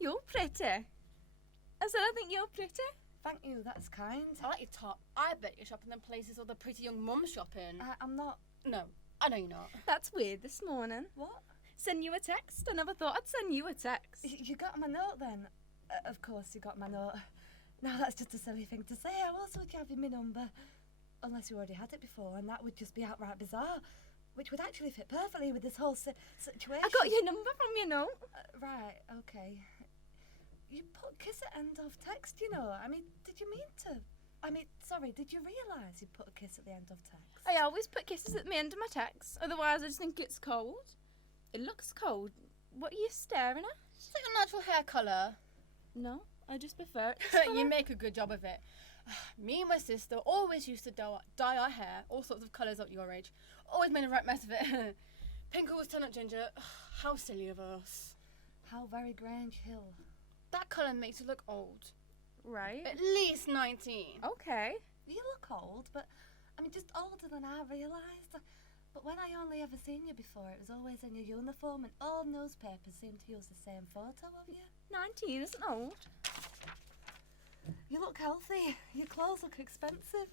You're pretty. I said I think you're pretty. Thank you, that's kind. I like your top. I bet you're shopping in places all the pretty young mums shopping. I'm not... No, I know you're not. That's weird this morning. What? Send you a text? I never thought I'd send you a text. You got my note then? Of course you got my note. No, that's just a silly thing to say. How else would you have my number? Unless you already had it before, and that would just be outright bizarre. Which would actually fit perfectly with this whole situation. I got your number from your note. Right, okay. You put kiss at end of text, you know. I mean, did you mean to? Sorry, did you realise you put a kiss at the end of text? I always put kisses at the end of my texts, otherwise I just think it's cold. It looks cold. What are you staring at? It's like your natural hair colour. No, I just prefer it. You make a good job of it. Me and my sister always used to dye our hair all sorts of colours at your age. Always made a right mess of it. Pink always turned out ginger. How silly of us. How very Grange Hill. That colour makes you look old. Right. At least 19. Okay. You look old, but just older than I realised. But when I only ever seen you before, it was always in your uniform, and all newspapers seem to use the same photo of you. 19 isn't old. You look healthy. Your clothes look expensive.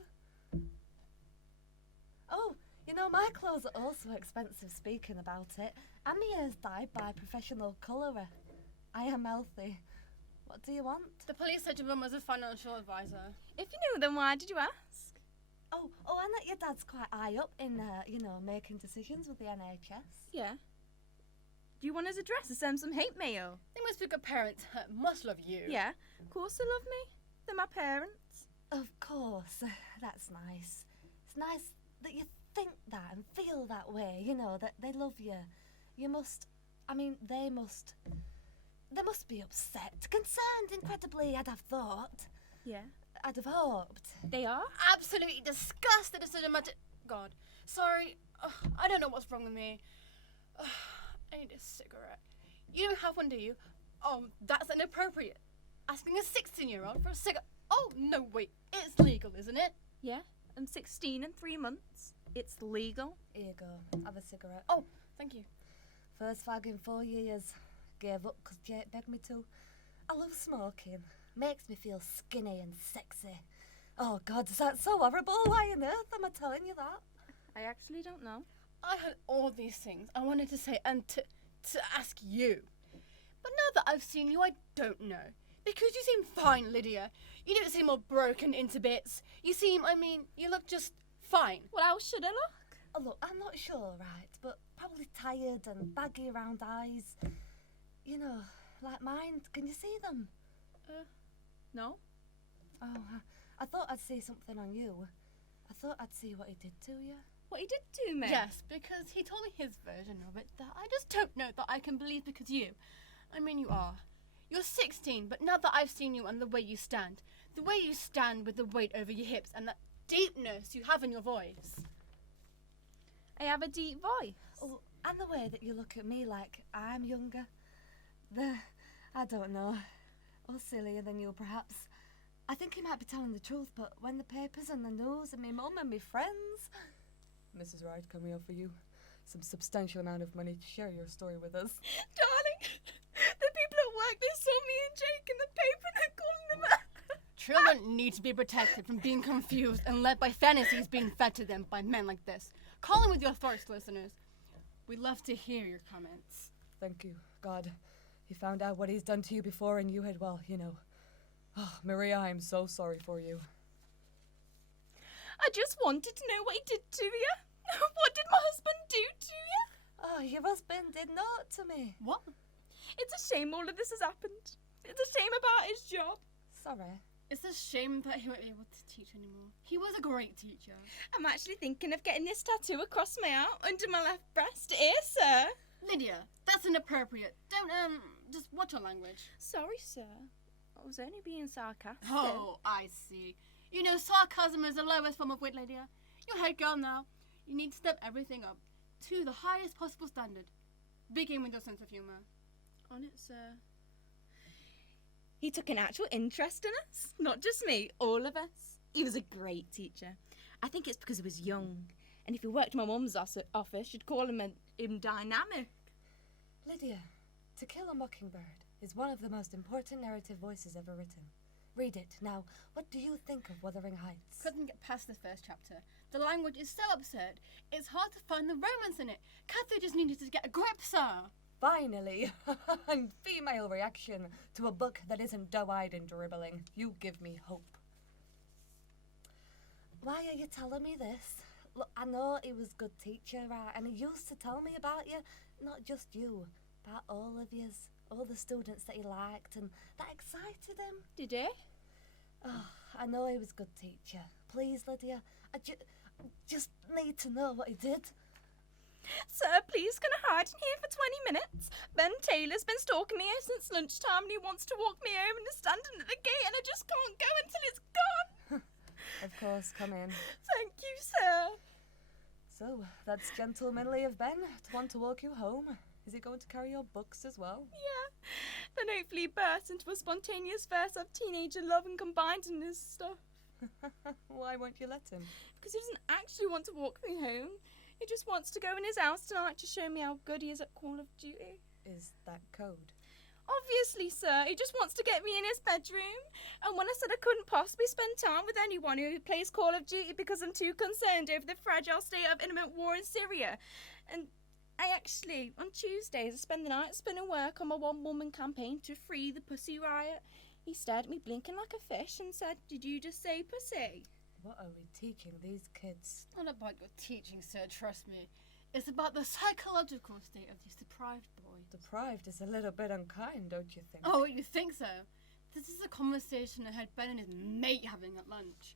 Oh, you know, my clothes are also expensive, speaking about it. And my hair's dyed by a professional colourer. I am healthy. What do you want? The police said your mum was a financial advisor. If you knew, then why did you ask? Oh, and that your dad's quite high up in, making decisions with the NHS. Yeah. Do you want his address to send some hate mail? They must be good parents. Must love you. Yeah, of course they love me. They're my parents. Of course. That's nice. It's nice that you think that and feel that way, you know, that they love you. You must... they must be upset, concerned incredibly, I'd have thought. Yeah. I'd have hoped. They are? Absolutely disgusted at such a matter. God, sorry. I don't know what's wrong with me. I need a cigarette. You don't have one, do you? Oh, that's inappropriate. Asking a 16-year-old for a cigarette. Oh, no, wait. It's legal, isn't it? Yeah. I'm 16 in 3 months. It's legal. Here you go. Have a cigarette. Oh, thank you. First fag in 4 years. Gave up because Jake begged me to. I love smoking. Makes me feel skinny and sexy. Oh, God, is that so horrible? Why on earth am I telling you that? I actually don't know. I had all these things I wanted to say and to ask you. But now that I've seen you, I don't know. Because you seem fine, Lydia. You don't seem all broken into bits. You seem, you look just fine. Well, how should I look? Oh, look, I'm not sure, right, but probably tired and baggy around eyes. You know, like mine. Can you see them? No. Oh, I thought I'd see something on you. I thought I'd see what he did to you. What he did to me? Yes, because he told me his version of it that I just don't know that I can believe because you. You are. You're 16, but now that I've seen you and the way you stand with the weight over your hips and that deepness you have in your voice. I have a deep voice. Oh, and the way that you look at me like I'm younger. I don't know. Or sillier than you, perhaps. I think he might be telling the truth, but when the papers and the news and my mum and my friends... Mrs. Wright, can we offer you some substantial amount of money to share your story with us? Darling, the people at work, they saw me and Jake in the paper and they're calling him out. Children need to be protected from being confused and led by fantasies being fed to them by men like this. Call in with your thoughts, listeners. We'd love to hear your comments. Thank you, God. He found out what he's done to you before and you had, well, you know. Oh, Maria, I'm so sorry for you. I just wanted to know what he did to you. What did my husband do to you? Oh, your husband did naught to me. What? It's a shame all of this has happened. It's a shame about his job. Sorry. It's a shame that he won't be able to teach anymore. He was a great teacher. I'm actually thinking of getting this tattoo across my arm under my left breast. Here, sir. Lydia, that's inappropriate. Don't, just watch your language. Sorry, sir. I was only being sarcastic. Oh, I see. You know, sarcasm is the lowest form of wit, Lydia. You're head girl now. You need to step everything up to the highest possible standard. Begin with your sense of humour. On it, sir. He took an actual interest in us. Not just me, all of us. He was a great teacher. I think it's because he was young. And if he worked in my mum's office, she'd call him dynamic. Lydia, To Kill a Mockingbird is one of the most important narrative voices ever written. Read it. Now, what do you think of Wuthering Heights? Couldn't get past the first chapter. The language is so absurd. It's hard to find the romance in it. Kathy just needed to get a grip, sir. Finally! Female reaction to a book that isn't doe-eyed and dribbling. You give me hope. Why are you telling me this? Look, I know he was a good teacher, right? And he used to tell me about you. Not just you, about all of yous. All the students that he liked and that excited him. Did he? Oh, I know he was a good teacher. Please, Lydia, I just need to know what he did. Sir, please can I hide in here for 20 minutes? Ben Taylor's been stalking me here since lunchtime and he wants to walk me home and is standing at the gate and I just can't go until it's gone. Of course, come in. Thank you, sir. So, that's gentlemanly of Ben to want to walk you home. Is he going to carry your books as well? Yeah. Then hopefully burst into a spontaneous verse of teenager love and combinedness stuff. Why won't you let him? Because he doesn't actually want to walk me home. He just wants to go in his house tonight to show me how good he is at Call of Duty. Is that code? Obviously, sir. He just wants to get me in his bedroom. And when I said I couldn't possibly spend time with anyone who plays Call of Duty because I'm too concerned over the fragile state of imminent war in Syria. And I actually, on Tuesdays, I spend the night spinning work on my one-woman campaign to free the Pussy Riot. He stared at me blinking like a fish and said, "Did you just say pussy?" What are we teaching these kids? Not about your teaching, sir, trust me. It's about the psychological state of these deprived boys. Deprived is a little bit unkind, don't you think? Oh, you think so? This is a conversation I heard Ben and his mate having at lunch.